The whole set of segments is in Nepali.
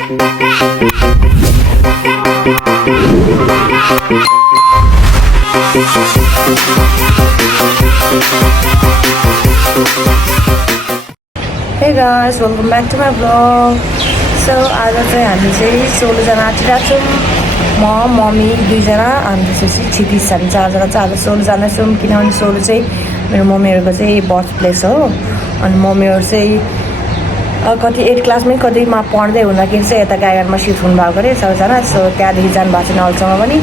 Hey guys, welcome back to my vlog. So आज चाहिँ हामी चाहिँ 16 जना आँटिरहेको छौँ. म मम्मी 2 जना अनि त्यसपछि क्षितिज हामी 4 जना चाहिँ आज 16 जना छौँ किनभने 16 चाहिँ मेरो मम्मीहरूको चाहिँ बर्थ प्लेस हो. अनि मम्मीहरू चाहिँ कति 8 क्लासमै कतिमा पढ्दै हुँदाखेरि चाहिँ यता गाईघाटमा सिफ्ट हुनुभएको अरे सबैजना. सो त्यहाँदेखि जानुभएको छैन अहिलेसम्म पनि.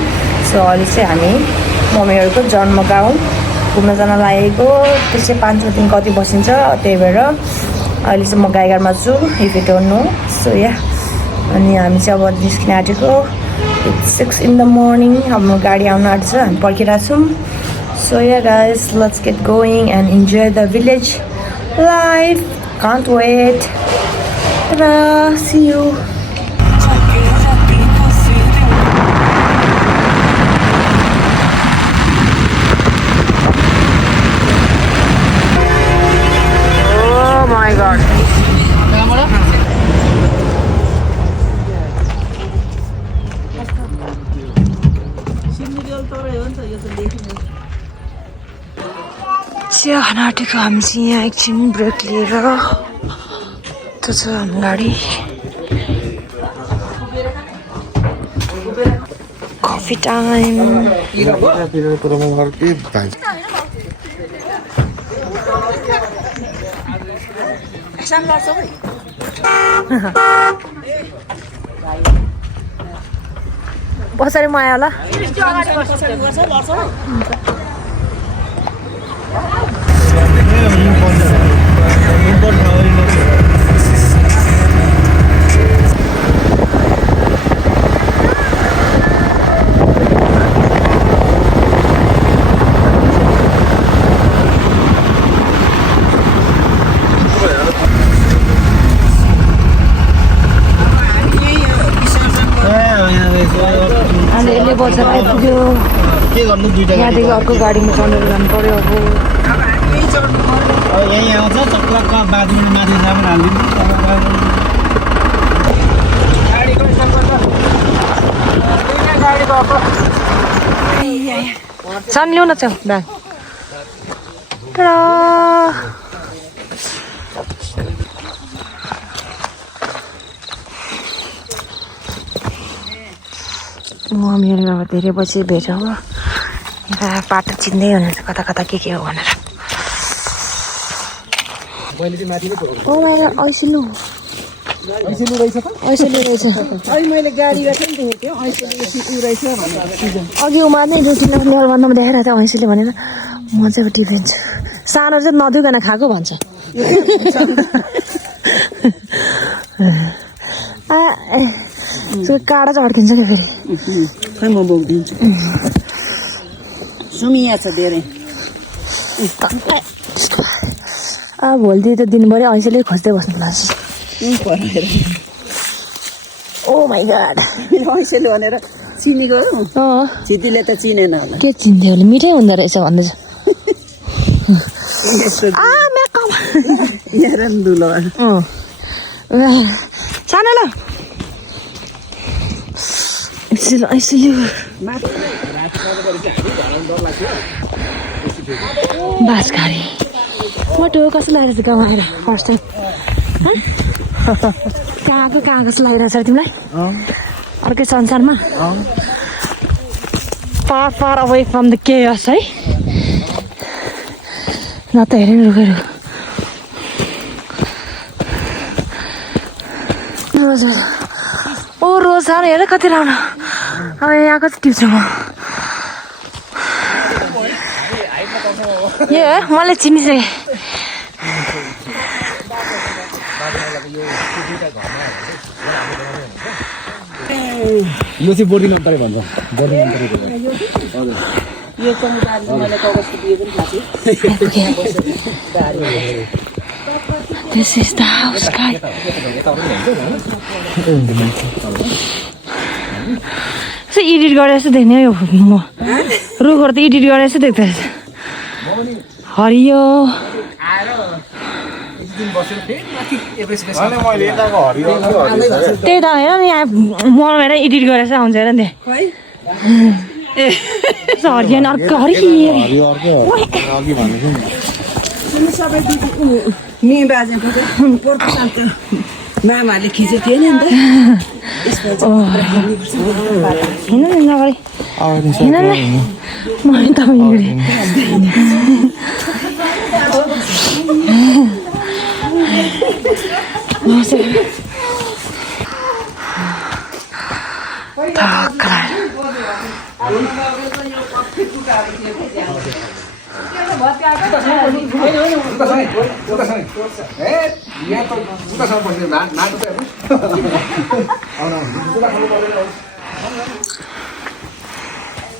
सो अहिले चाहिँ हामी मम्मीहरूको जन्म गाउँ घुम्न जान लागेको. त्यसै 5 दिन कति बसिन्छ त्यही भएर अहिले चाहिँ म गाईघाटमा छु if you don't know. So या अनि हामी चाहिँ अब निस्किन आँटेको. It's 6 in the morning. हाम्रो गाडी आउन आँटेछ हामी पर्खिरहेको छौँ. So yeah guys let's get going and enjoy the village life. Can't wait. Ta-da! See you. Oh my God. चिया खान आँटेको हामी चाहिँ यहाँ एकछिन ब्रेक लिएर. त्यो छ हाम्रो गाडी. Coffee time. पछाडि म आयो होला. अनि यसले बजार आइपुग्यो. यहाँदेखि अर्को गाडीमा चढेर जानु पर्यो. अब यहीँ आउँछ चक्लक्क बाथरुम माथि सामान हालिदिनु. सान ल्याउ न च्याउ ब्याग. मम्मीहरू अब धेरै पछि भेट हो. बाटो चिन्दै हुनुहुन्छ कता कता के हो भनेर. ऐसिलु रहेछ. अघि उमा नै रुटिन लेभलभन्दामा देखाइरहेको थियो ऐसीले भनेर. म चाहिँ डिफेन्स सानो चाहिँ नदिकन खाएको भन्छ. काँडा चाहिँ अड्किन्छ क्या फेरि. खै म बोकिदिन्छु. सुमिया छ धेरै. भोलि त दिनभरि ऐसेले खोज्दै बस्नु लाग्छ. ओ माई गॉड. ऐसेले भनेर चिनेको. छितीले त चिनेन होला. के चिन्थ्यो होला मिठै हुँदो रहेछ भन्दैछ. सानो ल बास गाडी मोटो कस्तो लागिरहेछ गाउँ आएर फर्स्ट टाइम. कहाँ कस्तो लागिरहेछ तिमीलाई अर्कै संसारमा. far away from the chaos है. न त हेरेन रुखेर. ओ रोज छ हेर कति राम्रो. अब यहाँ कति टिप्छु म. ए मलाई चिनिसकेँ. यो चाहिँ बोर्डिङ अन्तरै भन्छ. बोर्डिङ अन्तरै यो समुदायले मलाई कागजको दिए पनि थाहा थियो. This is the house, guys. So edit गरेर चाहिँ देख्ने यो म रुखहरू त एडिट गरेर चाहिँ देख्दैछ. हरियो दिन बसेर फेरि माथि एभरेस्ट बेस मैले यताको हरियो त्यही त हेर नि यहाँ मलमा हेर एडिट गरेर आउँछ हेर नि हरियो अर्को हरियो अर्को अघि भनेको नि सबै मे बाजेको पोर्टो सालको मामाले खिचेको थियो नि त हिँड न नगरी हिँड न मैले त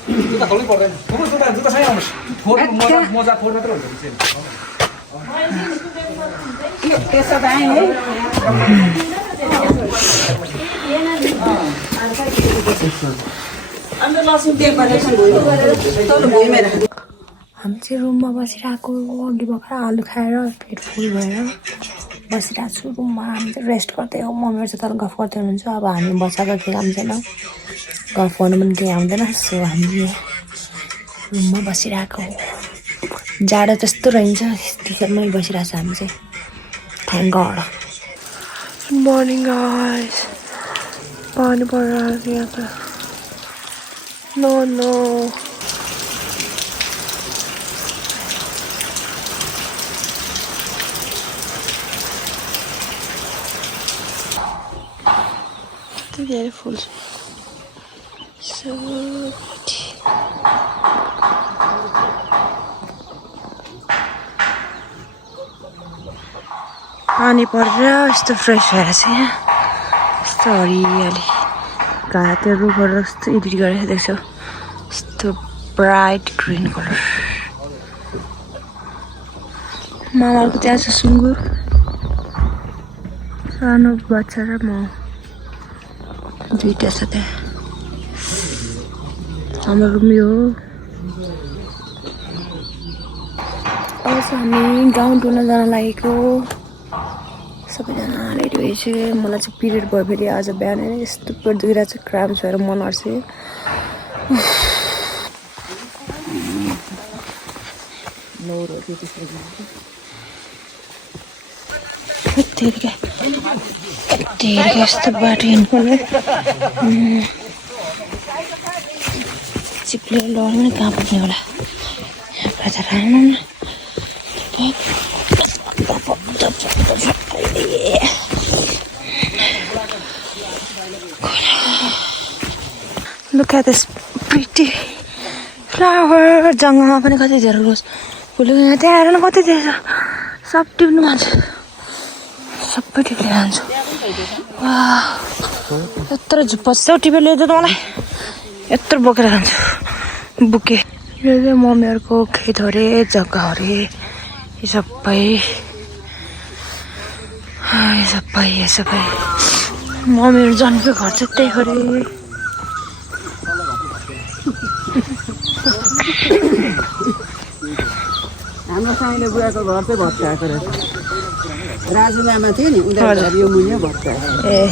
जुत्ता खोल्नै पर्दैन जुत्ता सँगै आउनुहोस् मोजा फोर मात्रै हुन्छ त्यसो त आएँ है अन्त लसुन तेल हामी चाहिँ रुममा बसिरहेको अघि भर्खर आलु खाएर पेट फुल भएर बसिरहेको छु रुममा हामी चाहिँ रेस्ट गर्दै हो मम्मीहरू चाहिँ तर गफ गर्दै हुनुहुन्छ अब हामी बसाएको केही काम छैन गफ गर्नु पनि केही आउँदैन सो हामी रुममा बसिरहेको हो जाडो त्यस्तो रहन्छ त्यसैमा बसिरहेको छ हामी चाहिँ थ्याङ्क गड मर्निङ गाइस पानी परिरहेको छ यहाँ त no no very full so pretty पानी परेर यस्तो फ्रेस भएर चाहिँ यहाँ यस्तो हरियाली घाँ त्यो रुखहरू जस्तो एडिट गरेर देख्छौ यस्तो ब्राइट ग्रिन कलर मामाको त्यहाँ छ सुँगुर सानो बच्चा र म दुईटा छ त्यहाँ हाम्रो रुम यो अब हामी ग्राउन्ड टुर्न जान लागेको सबैजना रेडी भइसक्यो मलाई चाहिँ पिरियड भयो फेरि आज बिहान यस्तो पेट दुखिरहेको छ क्राम्स भएर मन अड्छु यस्तो बाटो हिँड्नुपर्ने चिप्लेर लड्यो भने कहाँ पुग्ने होला यहाँबाट त राम्रो Look at this pretty flower. जङ्गलमा पनि कति धेरै रोज फुलेको यहाँ त्यहाँ आएर कति धेरै छ सब टिप्नु मान्छ सबै टिप्ने जान्छु यत्रो झुप्पो टिपेर ल्याइदियो त मलाई यत्रो बोकेर जान्छु बुके यो चाहिँ मम्मीहरूको खेत अरे जग्गा अरे यो सबै मम्मीहरू जन्मेको घर चाहिँ त्यही अरे हाम्रो साइले बुवाको घर चाहिँ भत्काएको रहेछ राजु मामा थियो नि उनीहरू घर यो मुनि भत्काएको ए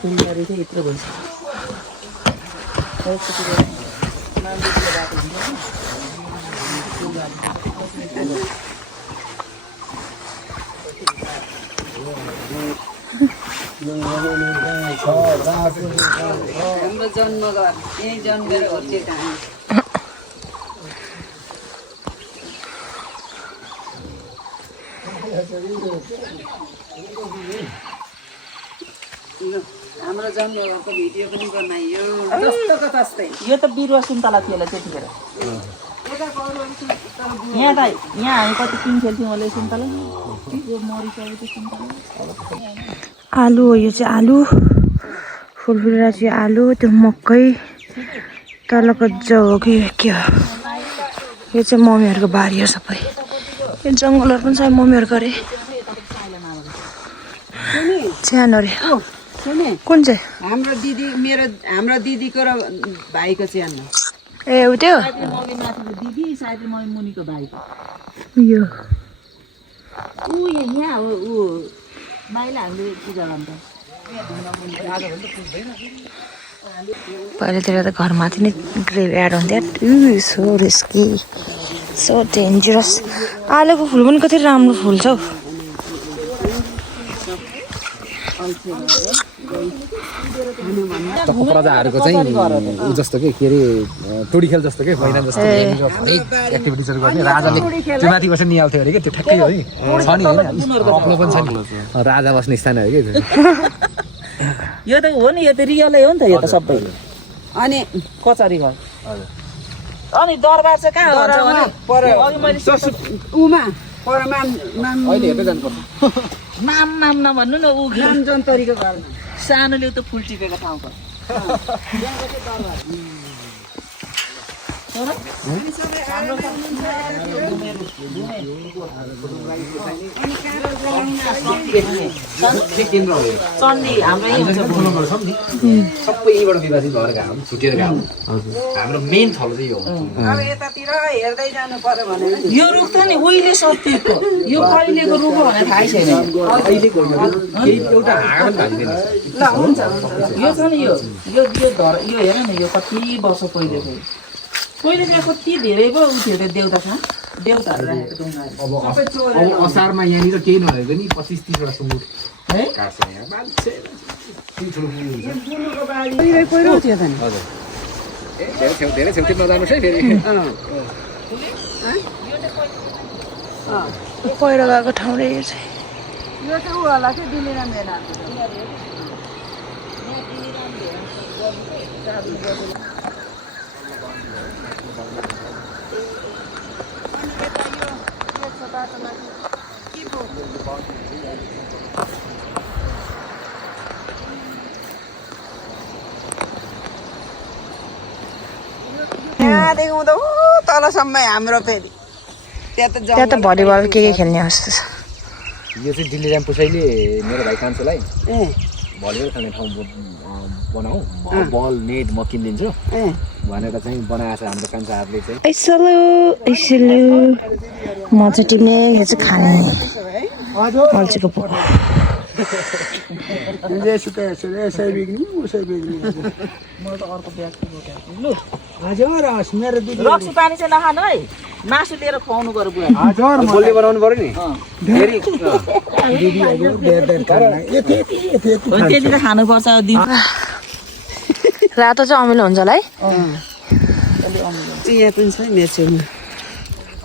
सुन्दरी चाहिँ यत्रो भन्छ हाम्रो जन्म घर यही जन्मेर हुर्केका हाम्रो जन्म घरको भिडियो पनि बनाइयो जस्तोको तस्तै यो त बिरुवा सुन्तला थियो होला त्यतिखेर यहाँ त यहाँ हामी कति किन खेल्थ्यौँ होला सुन्तला यो मरिसक्यो त्यो सुन्तला आलु हो यो चाहिँ आलु फुलफुलेर चाहिँ आलु त्यो मकै तलको जौ हो कि के हो यो चाहिँ मम्मीहरूको बारी हो सबै यो जङ्गलहरू पनि छ मम्मीहरूको अरे च्यान अरे सुने कुन चाहिँ हाम्रो दिदीको र भाइको चाहिँ हेर्नु ए उ त्यो मम्मी माथिको दिदी सायद मम्मी मुनिको भाइको यो ऊ यहाँ हो ऊ माइला हामीले पूजा गर्छ पहिलातिर त घरमाथि नै ग्रेभ एड हुन्थ्यो सो रिस्की सो डेन्जरस आलुको फुल पनि कति राम्रो फुल्छ हौ टक्क प्रजाहरूको चाहिँ ऊ जस्तो के अरे टोडी खेल जस्तो के मैदान जस्तो एक्टिभिटिजहरू गर्ने राजाले त्यो माथि बसेर निहाल्थ्यो अरे कि त्यो ठ्याक्कै हो नि छ नि होइन अप्लो पनि छ नि राजा बस्ने स्थान हो कि यो त हो नि यो त रियलै हो नि त यो त सबै अनि कचहरी घर अनि दरबार चाहिँ कहाँ हुन्छ भने उमा परमाम अहिले हेर्दै जानुपर्छ नाम नभन्नु न ऊ जन्तरीको घर सानोले त फुल टिपेको ठाउँ पर्छ चण्डी हाम्रो सबै यहीँबाट विभाजित भएर गएको छुटेर गएको हाम्रो मेन थलो चाहिँ यो हो अब यतातिर हेर्दै जानु पर्यो भने यो रुख त नि उहिले सत्तिको यो कहिलेको रुख हो भने थाहै छैन एउटा हाँगा पनि भागिँदैन ल हुन्छ यो छ नि यो हेर न यो कति वर्ष पहिलेको पहिले चाहिँ कति धेरै पो उ थियो त्यो देउताहरू राखेको ढुङ्गाहरू अब असारमा यहाँनिर केही नभएको नि 25-30 वटा सुँगुर है काट्छ यहाँ मान्छे ठुलो पहिरो थियो त नि हजुर धेरै छेउतिर नजानुहोस् है फेरि पहिरो गएको ठाउँ रे यो चाहिँ यो चाहिँ ऊ होला कि दिल्लीराम भेना यहाँदेखि उँधो तलसम्म हाम्रो फेरि त्यहाँ त भलिबल के खेल्ने जस्तो छ यो चाहिँ दिल्लीराम पुसाइले मेरो भाइ कान्छोलाई भलिबल खेल्ने ठाउँ बनाऊ बल नेट म किनिदिन्छु भनेर चाहिँ बनाएको छ हाम्रो कान्छाहरूले चाहिँ ऐसलो म चाहिँ टिप्ने यो चाहिँ खाने अल्छीको पोको रक्सी पानी चाहिँ नखानु है मासु लिएर खुवाउनु पर्यो बुवा बोल्ने बनाउनु पर्यो नि फेरि त्यति त खानुपर्छ रातो चाहिँ अमिलो हुन्छ होला है यहाँ पनि छ मेरो छेउमा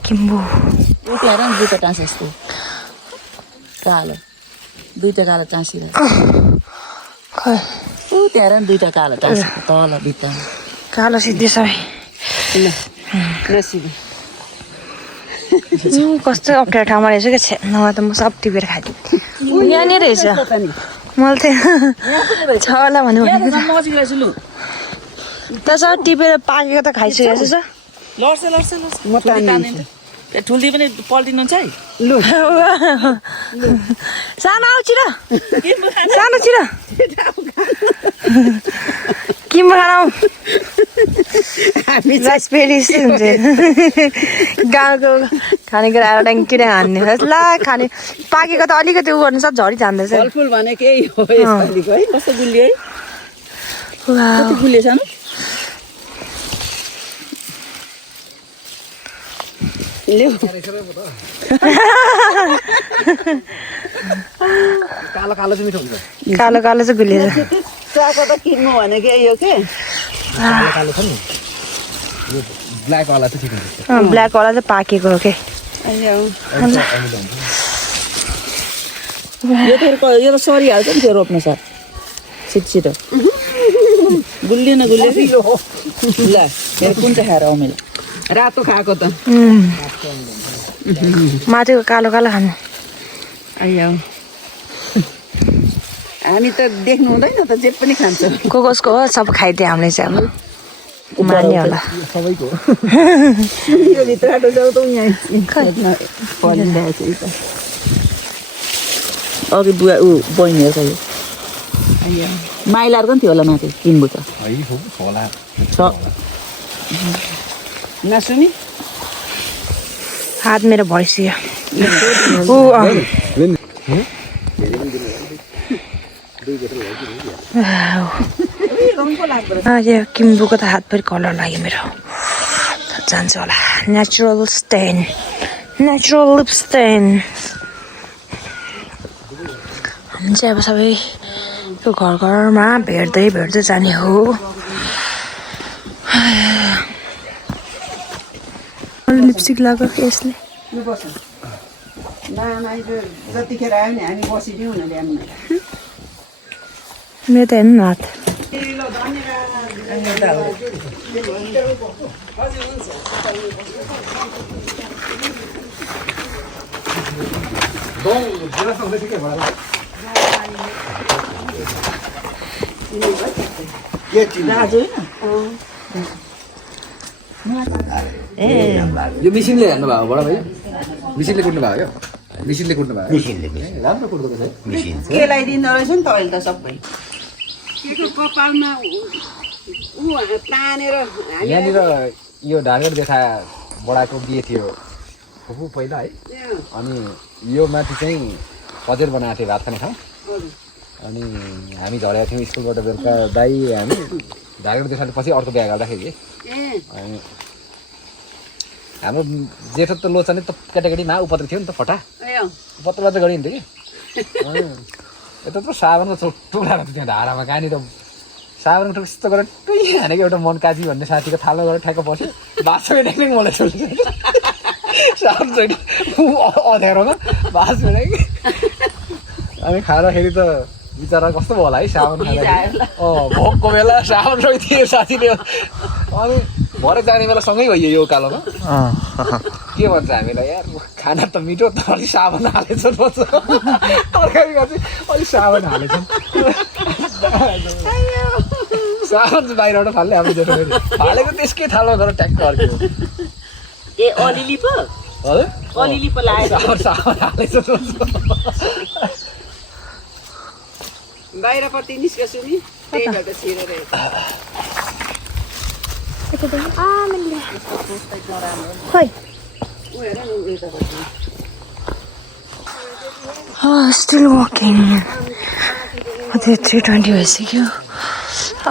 किम्बो उठेर नि दुईवटा टाँस जस्तो कालो दुईवटा कालो टाँसिरहेको खै उठेर नि दुईवटा कालो टाँस तल भित्र कालो सिद्धि सबै नसिब कस्तो अप्ठ्यारो ठाउँमा रहेछ क्या छे नभए त म सब टिपेर खाइदिन्थेँ यहाँनिर रहेछ मैले त छ होला भने नजिक रहेछ लु त सब टिपेर पाकेको त खाइसकेको छ लड्छ ठुल्दी पनि पल्टिनुहुन्छ है लु सानो आउँछ र सानो छिर किम्बो खाना हामी पेरिस हुन्छ गाउँको खानेकुरा आएर ट्याङ्किएर हान्ने ला खाने पाकेको त अलिकति उ गर्नु सब झरी जाँदैछ फलफुल भने केही हो यसपालिको है कस्तो गुलियो है कति गुलियो सानो कालो कालो चाहिँ मिठो हुन्छ कालो कालो चाहिँ गुलिएछ चाको त किन्नु भनेको यो के कालो छ नि यो ब्ल्याकवाला चाहिँ ठिक हुन्छ ब्ल्याकवाला चाहिँ पाकेको हो के यो त सरिहाल्छ नि त्यो रोप्नु सर छिटो गुलियो न गुलियो ल फेरि कुन चाहिँ खाएर अमिलो रातो खाएको त माथिको कालो कालो खानु हामी त देख्नु हुँदैन त जे पनि खान्छौँ कसको हो सब खाइदियो हामीले चाहिँ अब मान्ने होला सबैको यो भित्र जाउँ त यहाँ अघि बुवा ऊ बहिनीहरू छ यो माइलाहरूको पनि थियो होला माथि किन्बु त है हो होला छ नसुनी हात मेरो भइसक्यो यो किम्बुको त हातभरि कलर लाग्यो मेरो जान्छ होला natural stain natural lip stain हामी चाहिँ अब सबै यो घर घरमा भेट्दै जाने हो लिपस्टिक लगाएको यसले जतिखेर आयो नि हामी बसिदिउँ न ल्याउनु मेरो त हेर्नु न हात यो मिसिनले हेर्नु भएको बडा भाइ मिसिनले कुट्नु भएको यो मिसिनले कुट्नु भएको राम्रो कुट्दो रहेछ केलाई दिँदो रहेछ नि तपाईँले त सबै के कपालमा तानेर यहाँनिर यो ढाँगेर देखा बडाको बिहे थियो फुपू पहिला है अनि यो माथि चाहिँ हजुर बनाएको थियो भात खाने ठाउँ अनि हामी झरेका थियौँ स्कुलबाट बेलुका दाइ हामी ढाँगेर देखाले पछि अर्को बिहा गर्दाखेरि अनि हाम्रो जेठो त लोचा नै त केटाकेटीमा उपत्र थियो नि त फटा उपत्र चाहिँ गरिन्थ्यो कि यता त साबनको टुक्रा थियो त्यहाँ धारामा कहाँनिर साबनको टुक्रा यस्तो गरेर टुई हानेको एउटा मन काजी भन्ने साथीको थालो गरेर ठ्याक्क बस्यो बाँसको ड्याङ्ग मलाई छोड्छ साबन चाहिँ अँध्यारोमा बाँस भेटायो अनि खाँदाखेरि त बिचरा कस्तो भयो होला है साबन खाँदाखेरि भोकको बेला साबन रोइदियो साथीले अनि भरे जाने बेला सँगै भइयो यो उकालोमा के भन्छ हामीलाई यार खाना त मिठो तर अलिक साबन हालेछ तरकारीमा चाहिँ अलिक साबन हालेछ साबन चाहिँ बाहिरबाट फाल्ने हाम्रो जेठो हालेको त्यसकै थालमा गएर ट्याक्क अर्क्यो ए अलिअलि पो हजुर अलिअलि पो लाग्यो साबन हालेछ बाहिरपट्टि निस्कछु नि त्यही भएर छिरेर स्टिल वकिङ 3:20 भइसक्यो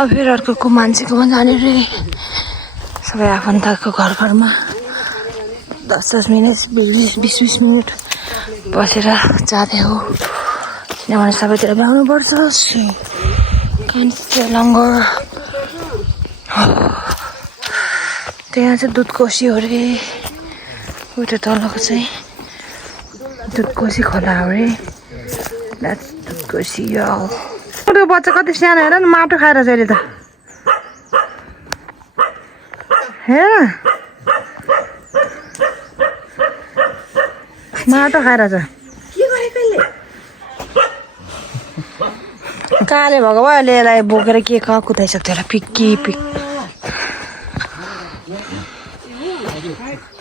अब फेरि अर्को मान्छेकोमा जाने रे सबै आफन्तको घर घरमा 10-10 मिनट 20-20 मिनट बसेर जाँदै हो किनभने सबैतिर भ्याउनु पर्छ लङ्गर त्यहाँ चाहिँ दुधकोसी हो अरे उयो तलको चाहिँ दुधकोसी खोला हो अरे दुधकोसी त्यो बच्चा कति सानो हेर न माटो खाएर चाहिँ अहिले त हेर माटो खाएर छ कहाँले भएको भए अहिले यसलाई बोकेर के कहाँ कुदाइसक्थ्यो होला पिक्की पिक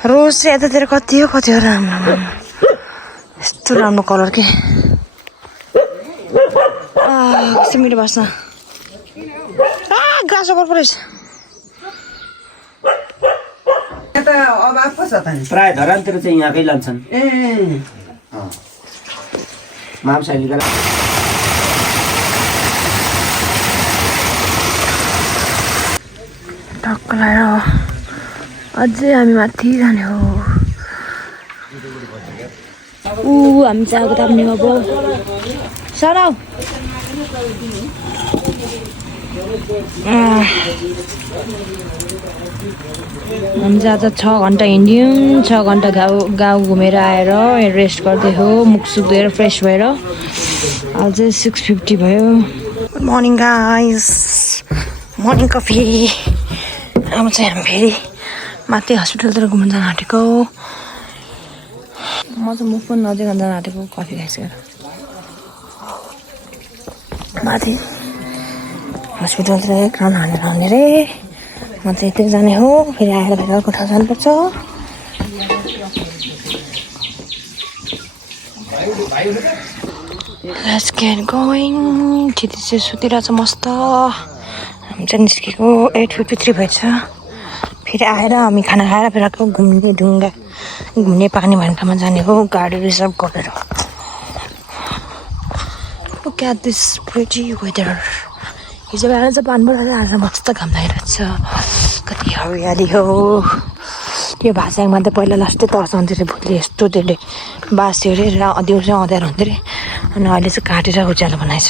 रोज चाहिँ यतातिर कति हो राम्रो यस्तो राम्रो कलर के कस्तो मिठो बस्छ ग्रास ओभर पो रहेछ अभाव पो छ त नि प्राय धरानतिर चाहिँ यहाँकै लान्छन् ए मामसाइलीका टक्क लगाएर अझै हामी माथि जाने हो हामी चाहिँ आगो ताप्ने अब सराउ हामी चाहिँ आज 6 घन्टा हिँड्यौँ 6 घन्टा गाउँ घुमेर आएर रेस्ट गर्दै हो मुख सुख धोएर फ्रेस भएर अब चाहिँ 6:50 भयो good morning guys morning coffee अब चाहिँ हामी फेरि माथि हस्पिटलतिर घुम्न जान आँटेको म चाहिँ मुख पनि नजिक जान आँटेको कफी खाइसकेर माथि हस्पिटलतिर एक राउन्ड हानेर आउने रे म चाहिँ यतै जाने हो फेरि आएर फेरि अर्को ठाउँ जानुपर्छ Let's get going. दिदी चाहिँ सुतिरहेछ मस्त. हामी चाहिँ निस्केको 8:53 भएछ. फेरि आएर हामी खाना खाएर फेरि घुम्ने ढुङ्गा घुम्ने पानी भन्ने ठाउँमा जाने हो गाडी रिजर्भ गरेर. Look at this pretty weather. हिजो बिहान चाहिँ पानबाट आएर मस्त घाम लागिरहेको छ. कति हरियाली हो. यो भाषामा त पहिला लास्टै तर्साउँथ्यो अरे भुतले यस्तो त्यसले बास्यो अरे दिउँसो अँध्यारो हुन्थ्यो अरे अनि अहिले चाहिँ काटेर उज्यालो बनाएछ.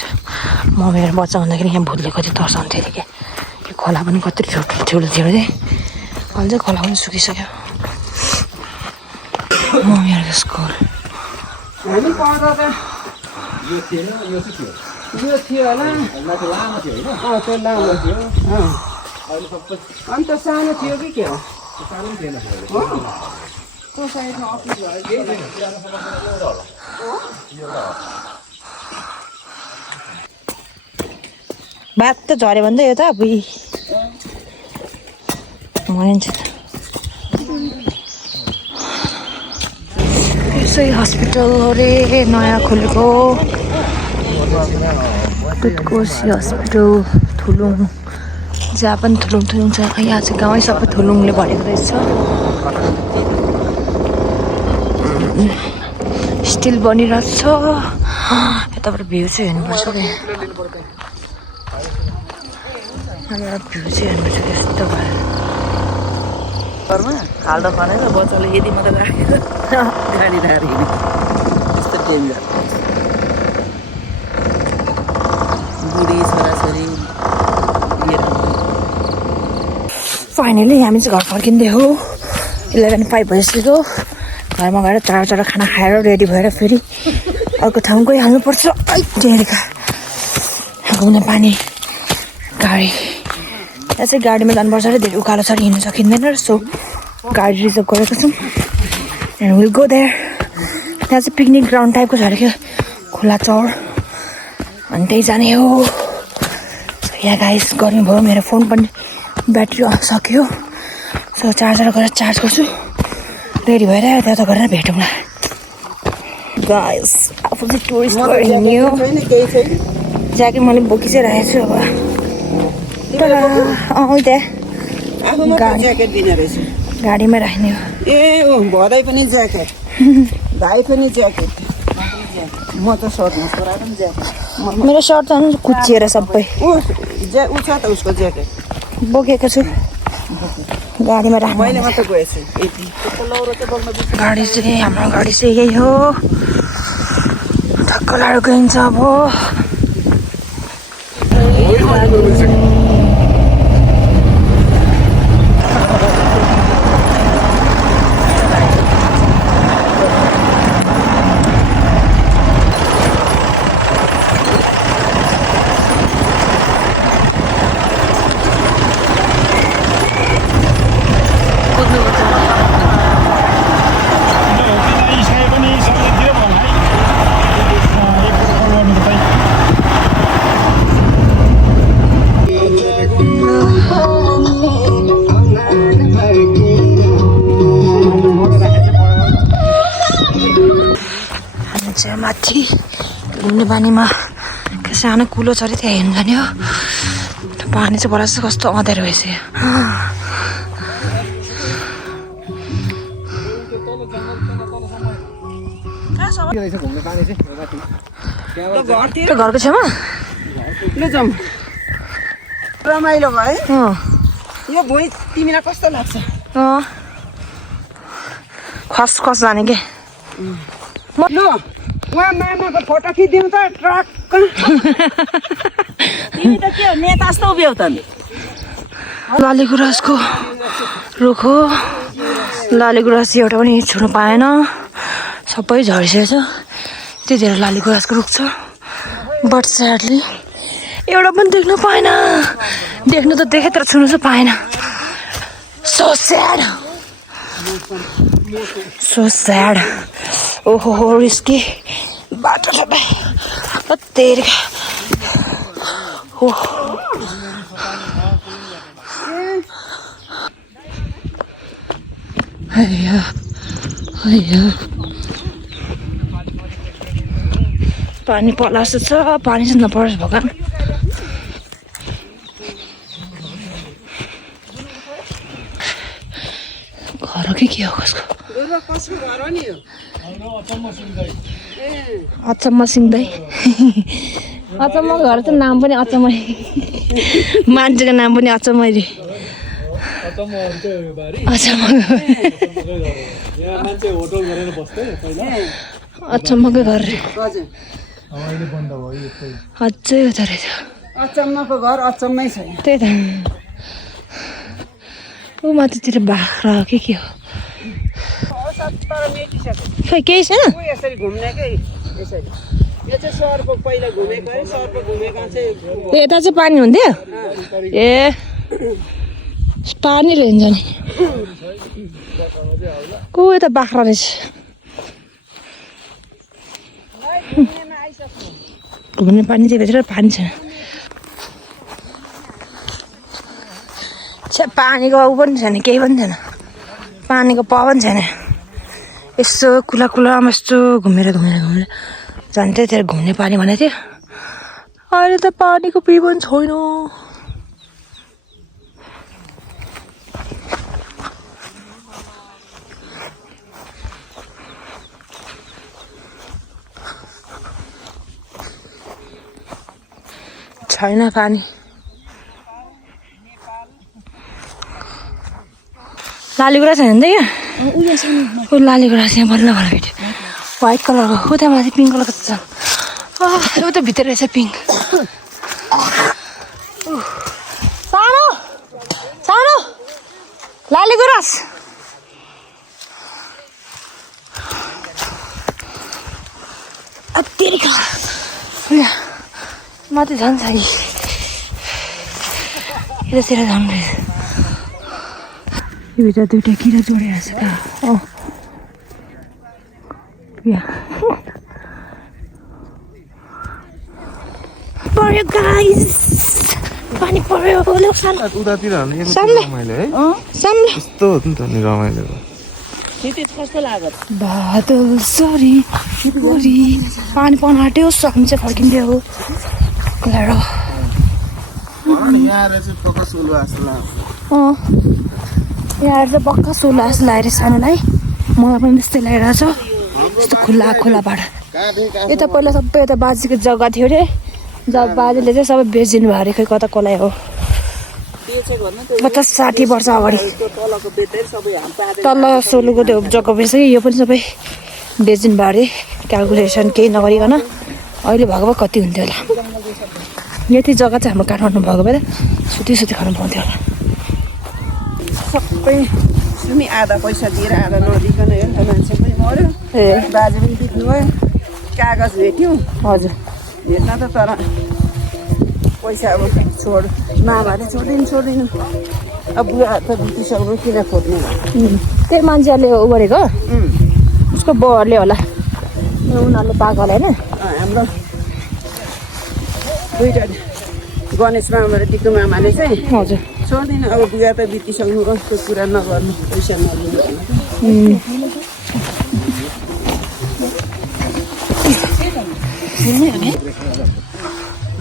म मेरो बच्चा हुँदाखेरि यहाँ भुतले कति तर्साउँथ्यो अरे क्या. यो खोला पनि कति ठुलो थियो अरे. अहिले चाहिँ खोला पनि सुकिसक्यो. मेरो स्कुल हामी पढ्दा त यो थिएन यो चाहिँ थियो. यो थियो होला. त्यो लामो थियो होइन. त्यो लामो थियो. अहिले सबै अन्त सानो थियो कि के हो? सानो पनि थिएन. त्यो साइडमा अफिस भयो. बात त झऱ्यो भने त यो त अबुई भनिन्छ. यसै हस्पिटल अरे नयाँ खोलेको तुटकोसी हस्पिटल थुलुङ. जहाँ पनि थुलुङ छ. यहाँ चाहिँ गाउँै सबै थुलुङले भरेको रहेछ. स्टिल बनिरहेको छ. यताबाट भ्यू चाहिँ हेर्नुपर्छ. भ्यू चाहिँ हेर्नुपर्छ. त्यस्तो भयो खाल्डो खनेर बच्चाले यदि मात्रै राखेर गाडी राखेर हिँड्यो. त्यस्तो डेन्जर. बुढी छोराछोरी फाइनली हामी चाहिँ घर फर्किँदै हो. 11:05 भइसक्यो. घरमा गएर चाँडो खाना खाएर रेडी भएर फेरि अर्को ठाउँ गइहाल्नुपर्छ. डेरेका घुम्ने पानी गाडी. यहाँ चाहिँ गाडीमा जानुपर्छ अरे. धेरै उकालो छ हिँड्नु सकिँदैन. सो गाडी रिजर्भ गरेको छौँ. And will go there. त्यहाँ चाहिँ पिकनिक ग्राउन्ड टाइपको छ अरे क्या. खुला चौर अनि त्यही जाने हो. यहाँ गाइस गर्मी भयो. मेरो फोन पनि ब्याट्री सक्यो. सो चार्जर गरेर चार्ज गर्छु. रेडी भएर त्यता गरेर भेटौँला गाइस. आफू चाहिँ टुरिस्ट हिँड्यो. ज्याकेट मैले बोकी चाहिँ राखेको छु. अब त्यहाँ ज्याकेट दिने रहेछ. गाडीमा राख्ने हो. ए भदै पनि ज्याकेट. भाइ पनि ज्याकेट. म त सर्टमा छोरा पनि ज्याकेट. मेरो सर्ट त कुच्चिएर सबै ऊ छ त उसको ज्याकेट बोकेको छु. गाडीमा राख्नु. मैले मात्र गएछु. गाडी चाहिँ हाम्रो गाडी चाहिँ यही हो. धक्का लाडो गइन्छ अब. माथि घुम्ने बानीमा सानो कुलो छ अरे. त्यहाँ हेर्नु जाने हो. पानी चाहिँ बडा कस्तो अँध्यारो भइसक्यो. घरको छेउमा ल जाउँ. रमाइलो भयो है. यो भुइँ तिमीलाई कस्तो लाग्छ? खस जाने के. ल उहाँ मामाको फोटो खिचिदिउँ त ट्रक. तिमी त के हो नेता जस्तो उभियौ त. लाली गुराँसको रुख हो. लाली गुराँस एउटा पनि छुनु पाएन. सबै झरिसकेको छ. त्यति धेरै लाली गुराँसको रुख छ. बट स्याडली एउटा पनि देख्न पाएन. देख्नु त देखेँ तर छुनु चाहिँ पाएन. So sad. So sad. ओहो रिस्की बाटो छ त तेरे. ओह हैया पानी पलास्तो छ पानी चाहिँ नपरोस् भगवान् घर हो कि के हो कसको अचम्म सिंहदै अचम्मको घर चाहिँ नाम पनि अचम्मै मान्छेको नाम पनि अचम्मै रे अचम्मकै घर रे अझै उता रहेछ अचम्मको घर अचम्मै छ त्यही त ऊ माथितिर बाख्रा हो कि के हो खै केही छैन यसरी घुम्नेकै यसरी यो चाहिँ सहरको पहिला घुमेको है सहरको घुमेको चाहिँ यता चाहिँ पानी हुन्थ्यो ए पानी रहन्छ नि को यता बाख्रा रहेछ घुम्ने पानी चाहिँ भित्र पानी छैन पानीको ऊ पनि छैन केही पनि छैन पानीको पाउ पनि छैन यस्तो खुला खुलामा यस्तो घुमेर जान्थ्यो त्यहाँ घुम्ने पानी भनेको थियो अहिले त पानीको पिउ पनि छैन छैन पानी लालीगुँडा छैन नि त क्या लालीगुँडा चाहिँ बल्ल बल्ल भेट्यो व्हाइट कलरको उता माथि पिङ्क कलरको छ उता भित्र रहेछ पिङ्क सानो सानो लालीगुँरास माथि झन् छ यतातिर झन् रहेछ यो भित्र दुइटा किरा जोडिरहेको छ क्या पर्यो गाइस पानी पर्यो उतातिर रमाइलो है यस्तो हो नि त नि रमाइलो बादल सरी गोरी पानी पर्न आँट्यो हामी चाहिँ फर्किन्थ्यो यहाँ चाहिँ बक्का सोला जस्तो लागेर सानोलाई मलाई पनि त्यस्तै लगाइरहेको छ यस्तो खुला खुला बाटो यता पहिला सबै यता बाजेको जग्गा थियो अरे जब बाजेले चाहिँ सबै बेचिदिनु भयो अरे खै कता कसलाई हो 50-60 वर्ष अगाडि तल सोलुको त्यो जग्गा बेचिसक्यो यो पनि सबै बेचिदिनु भयो अरे क्यालकुलेसन केही नगरिकन अहिले भएको भए कति हुन्थ्यो होला यति जग्गा चाहिँ हाम्रो काठमाडौँ भएको भए सुती खानु पाउँथ्यो होला सबै सुमी आधा पैसा दिएर आधा नदिकन हेर त मान्छे पनि मऱ्यो बाजे पनि बित्नु भयो कागज भेट्यौँ हजुर हेर्न त तर पैसा अब छोड मामाले छोड्दिनु अब बुवा त बितिसक्नु किन खोज्नु त्यही मान्छेहरूले उ गरेको उसको बाउहरूले होला उनीहरूले पाएको होला होइन हाम्रो दुईवटा गणेश मामा र टिकु मामाले चाहिँ हजुर छोड्दिनँ अब बुवा त बितिसक्नु कस्तो कुरा नगर्नु पैसा नलिनु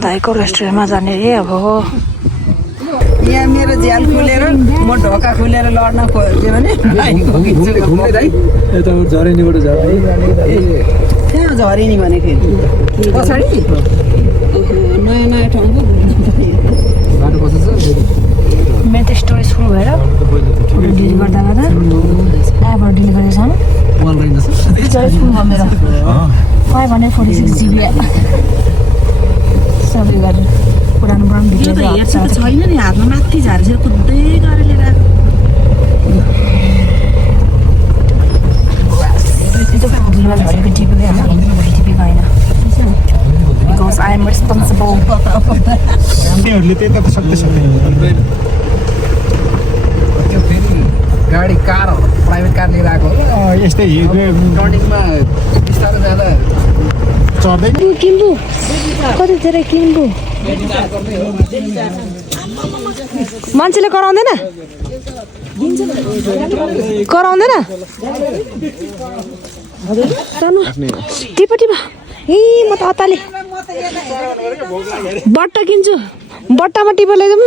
भाइको रेस्टुरेन्टमा जाने रे अब यहाँ मेरो झ्याल खोलेर म ढोका खोलेर लड्न खोज्यो भने कहाँ झरिनी भने फेरि पछाडि नयाँ नयाँ ठाउँको मेरो त स्टोरेज फुल भएर डिलिट गर्दा एपबाट डिलिट गरेको स्टोरेज फुल भयो मेरो 546 GB सबै गरेर पुरानो भिडियो छैन नि हातमा माथि झारेर कुद्दै गरेर लिएर झरेको टिपेको हाम्रो टिपेको होइन बिकज आई एम रेस्पोन्सिबल गाडी कार प्राइभेट कार लिएर आएको यस्तै टर्निङमा बिस्तारो जाँदा चढ्दैन किम्बु कति धेरै किम्बु मान्छेले कराउँदैन कराउँदैन टिपा ए म त अताले बट्टा किन्छु बट्टामा टिपेर लैजाउँ न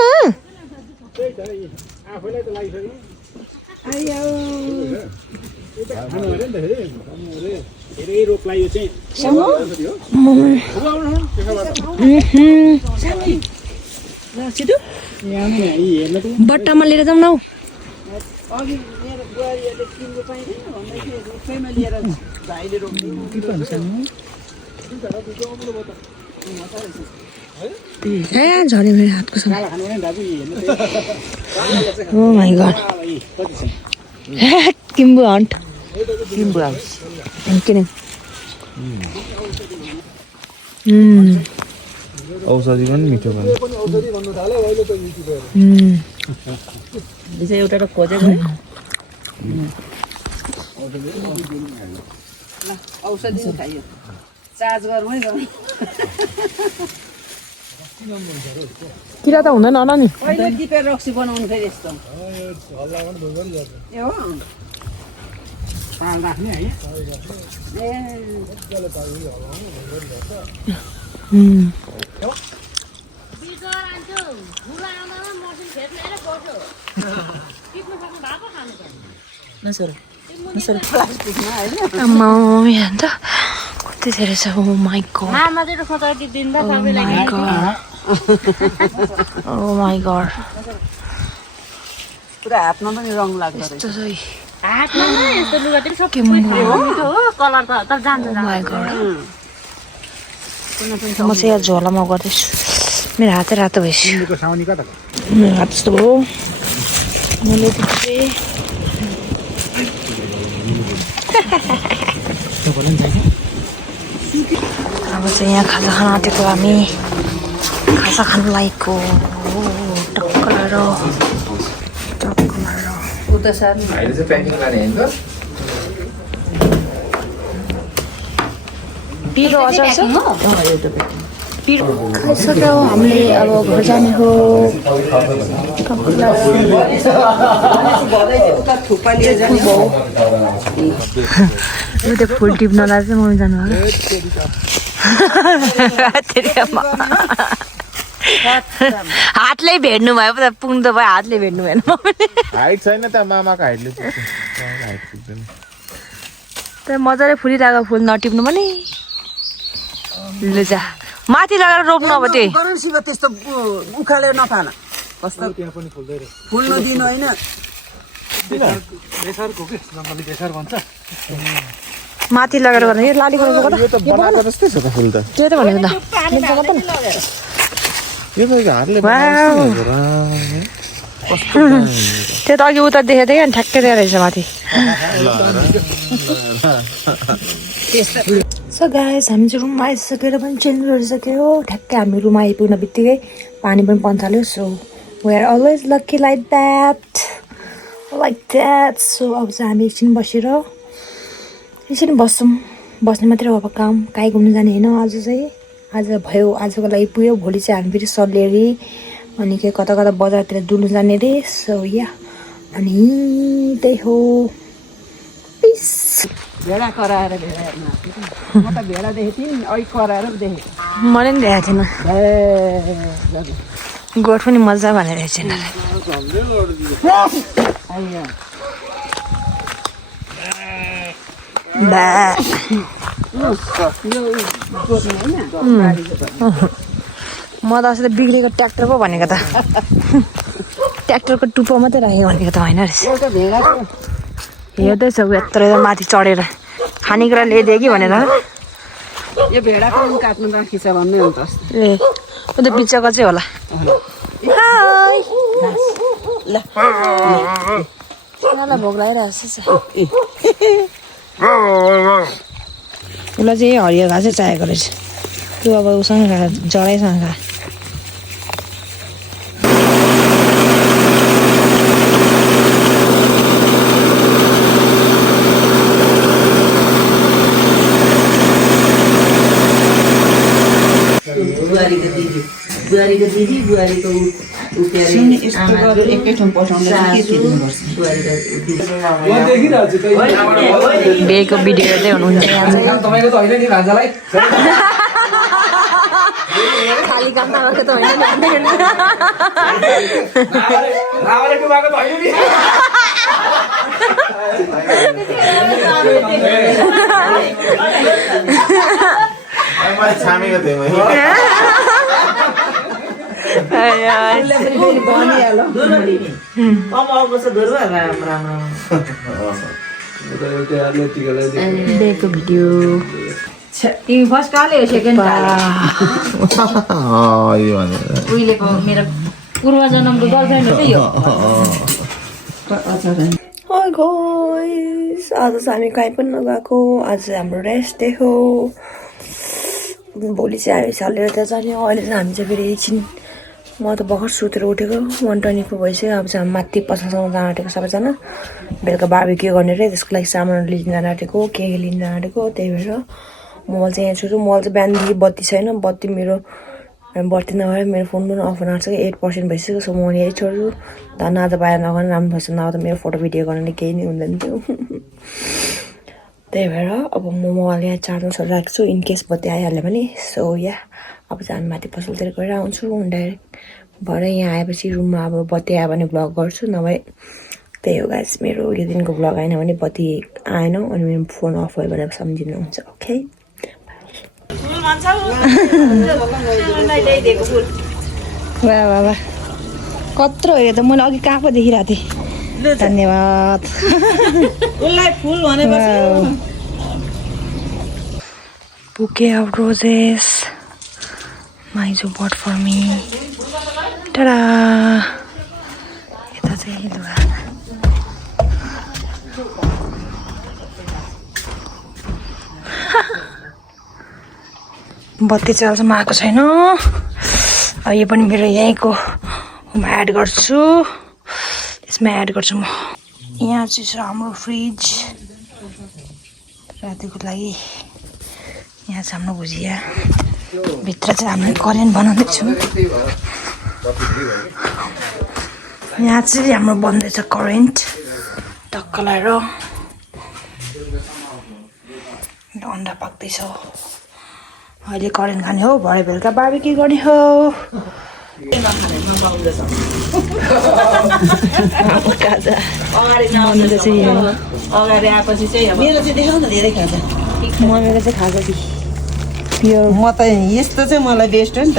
बट्टामा लिएर जाउँ न हौ अघि मेरो बुहारीहरूले किन्नु पाइँदैन भन्दाखेरि रुखैमा लिएर भाइले ए झऱ्यो मेरो हातको सबै ओ माई गड किम्बु हन्ट किन्नु हाउस किन औषधि पनि मिठो भयो एउटा त खोजेको है औषधि पनि खाइयो चार्ज गरौँ है किरा त हुँदैन होला नि कहिले टिपेर रक्सी बनाउनु फेरि यस्तो ए हो पाल राख्ने है आम्मा यहाँ त कति धेरै छ oh my god oh my god पुरा हातमा पनि रङ लाग्दो रहेछ यस्तो चाहिँ म चाहिँ यहाँ झोलामा गर्दैछु मेरो हातै रातो भइसक्यो मेरो हात यस्तो हो मैले चाहिँ अब चाहिँ यहाँ खाजा खान आँटेको हामी खाजा खानु लागेको टक्क लगाएर उता सार्नु पिरो अचार छ पिरो खाइसक्यो हामीले अब घर जाने हो त्यो फुल टिप्नलाई चाहिँ मम्मी जानुभयो हातले भेट्नु भयो पो त पुग्नु त भयो हातले भेट्नु भएन हाइट छैन त मामाको हाइटले त मजाले फुलिरहेको फुल नटिप्नु पनि ल जा माथि लगाएर रोप्नु अब त्यही गरौँ शिव त्यस्तो उखालेर नपान कस्तो फुल्नु दिनु होइन माथि लगाएर गर्दा यो लाली गरेको यो त बनाएको जस्तै छ त फुल त त्यो त भनेको त यो त हातले त्यो त अघि उता देखेको थिएँ अनि ठ्याक्कै दिएर रहेछ माथि सो गाइस हामी चाहिँ रुममा आइसकेर पनि चेन्ज गरिसक्यो ठ्याक्कै हामी रुममा आइपुग्न बित्तिकै पानी पनि पन्थाल्यो so we are always lucky like that सो अब चाहिँ हामी एकछिन बसेर एकछिन बस्छौँ बस्ने मात्रै हो अब काम काहीँ घुम्नु जाने होइन आज चाहिँ आज भयो आजको लागि पुग्यो भोलि चाहिँ हामी फेरि सर्ले अरे अनि के कता कता बजारतिर डुल्नु जाने अरे सो या अनि त्यही हो पिस भेडा कराएर भेडा हेर्न म त भेडा देखेको थिएँ नि अघि कराएर पो देखेँ मैले पनि देखाएको थिएन गोठ पनि मजा भनेर एकछिन म त अस्ति बिग्रेको ट्र्याक्टर पो भनेको त ट्र्याक्टरको टुप्पो मात्रै राखेको भनेको त होइन रहेछ एउटा भेडा हेर्दैछ यत्रो माथि चढेर खानेकुरा ल्याइदियो कि भनेर यो भेडाको पनि काट्नु बाँकी छ भन्नु अन्त ए उ त बिचको चाहिँ होला हाई ल ल भोक लागिरहेको छ उसलाई चाहिँ हरियो घाँसै चाहिएको रहेछ त्यो अब उसँग खा जराइसँग खा बुहारीको दिदी बुहारीको उ के अरे आमा एकै ठाउँ पठाउँदा चाहिँ के दिनुपर्छ बिहेको भिडियो हेर्दै हुनुहुन्छ यहाँ चाहिँ तपाईँको त होइन नि भान्जालाई खाली काम नभएको त होइन रावले डुबाएको त होइन नि छामेको थिएँ मैले बिहेको भिडियो तिमी फर्स्ट काले हो सेकेन्ड यो भनेर उहिलेको मेरो पूर्व जन्मको गर्लफ्रेन्ड हो यो हाय गाइस आज चाहिँ हामी कहीँ पनि नगएको आज हाम्रो रेस्ट डे हो भोलि चाहिँ हामी सालेर त्यहाँ जाने अहिले चाहिँ हामी चाहिँ फेरि एकछिन म त भर्खर सुतेर उठेको 124 भइसक्यो अब चाहिँ हामी माथि पसलसम्म जान आँटेको सबैजना बेलुका बार्बिक्यू गर्ने रे त्यसको लागि सामानहरू लिन जान आँटेको के लिन जान आँटेको त्यही भएर मोबाइल चाहिँ यहाँ छु मोबाइल चाहिँ बिहानदेखि बत्ती छैन बत्ती मेरो बत्ती नभएर मेरो फोन पनि अफ आएको छ कि 8% भइसक्यो सो म यही छोड्छु धन आज बाहिर नगर्नु राम्रो भएछ नभए त मेरो फोटो भिडियो गर्नाले केही नै हुँदैन थियो त्यही भएर अब म मोबाइल यहाँ चार्जमा राखेको छु इन केस बत्ती आइहाल्यो भने सो या अब चाहिँ हामी माथि पसलतिर गएर आउँछु डाइरेक्ट भरे यहाँ आएपछि रुममा अब बत्ती आयो भने भ्लग गर्छु नभए त्यही हो गाइस मेरो यो दिनको भ्लग आएन भने बत्ती आएन अनि मेरो फोन अफ भयो भनेर सम्झिनुहुन्छ ओके वाह कत्रो हेऱ्यो त मैले अघि कहाँ पो देखिरहेको थिएँ धन्यवाद उसलाई फुल भनेपछि bouquet of roses Maizu bought for me ta-da यता चाहिँ लुगा बत्ती चाल्सम्म आएको छैन यो पनि मेरो यहीँको एड गर्छु यसमा एड गर्छु म यहाँ चाहिँ छ हाम्रो फ्रिज रातिको लागि यहाँ छ हाम्रो भुजिया भित्र चाहिँ हामीले करेन्ट बनाउँदैछौँ यहाँ चाहिँ हाम्रो बन्दैछ करेन्ट टक्क लगाएर अन्डा पाक्दैछ अहिले करेन्ट खाने हो भरे बेलुका बार्बिक्यू गर्ने हो अगाडि आएपछि चाहिँ मेरो चाहिँ देखाउ न धेरै खाजा मम्मीको चाहिँ खाएको कि प्योर म त यस्तो चाहिँ मलाई बेस्ट हो नि त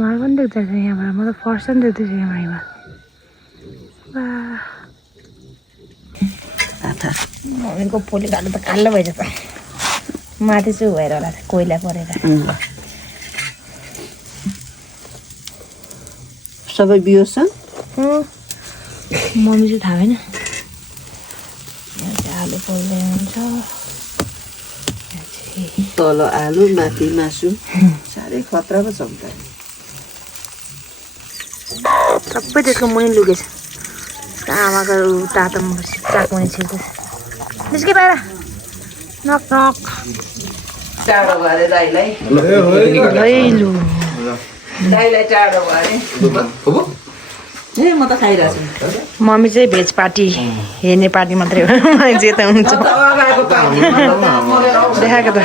मलाई पनि देख्दैछ यहाँबाट म त फर्स्ट टाइम देख्दैछु यहाँबाट मम्मीको पोली कालो त कालो भएछ त माथि चाहिँ भएर होला कोइला परेर सबै बियो छ मम्मी चाहिँ थाहा भएन यहाँ चाहिँ आलु पोल्दै हुन्छ तल आलु माथि मासु साह्रै खतरा पो छ सबै त्यसको मुनि लुकेछ आमाको तातोमा चाकमुनि छिर्दैछ निस्के बाहिर नक नक टाढो भएर दाइलाई दाइलाई टाढो भएर ए म त खाइरहेको छु मम्मी चाहिँ भेज पार्टी हेर्ने पार्टी मात्रै हो जे त हुन्छ देखाएको त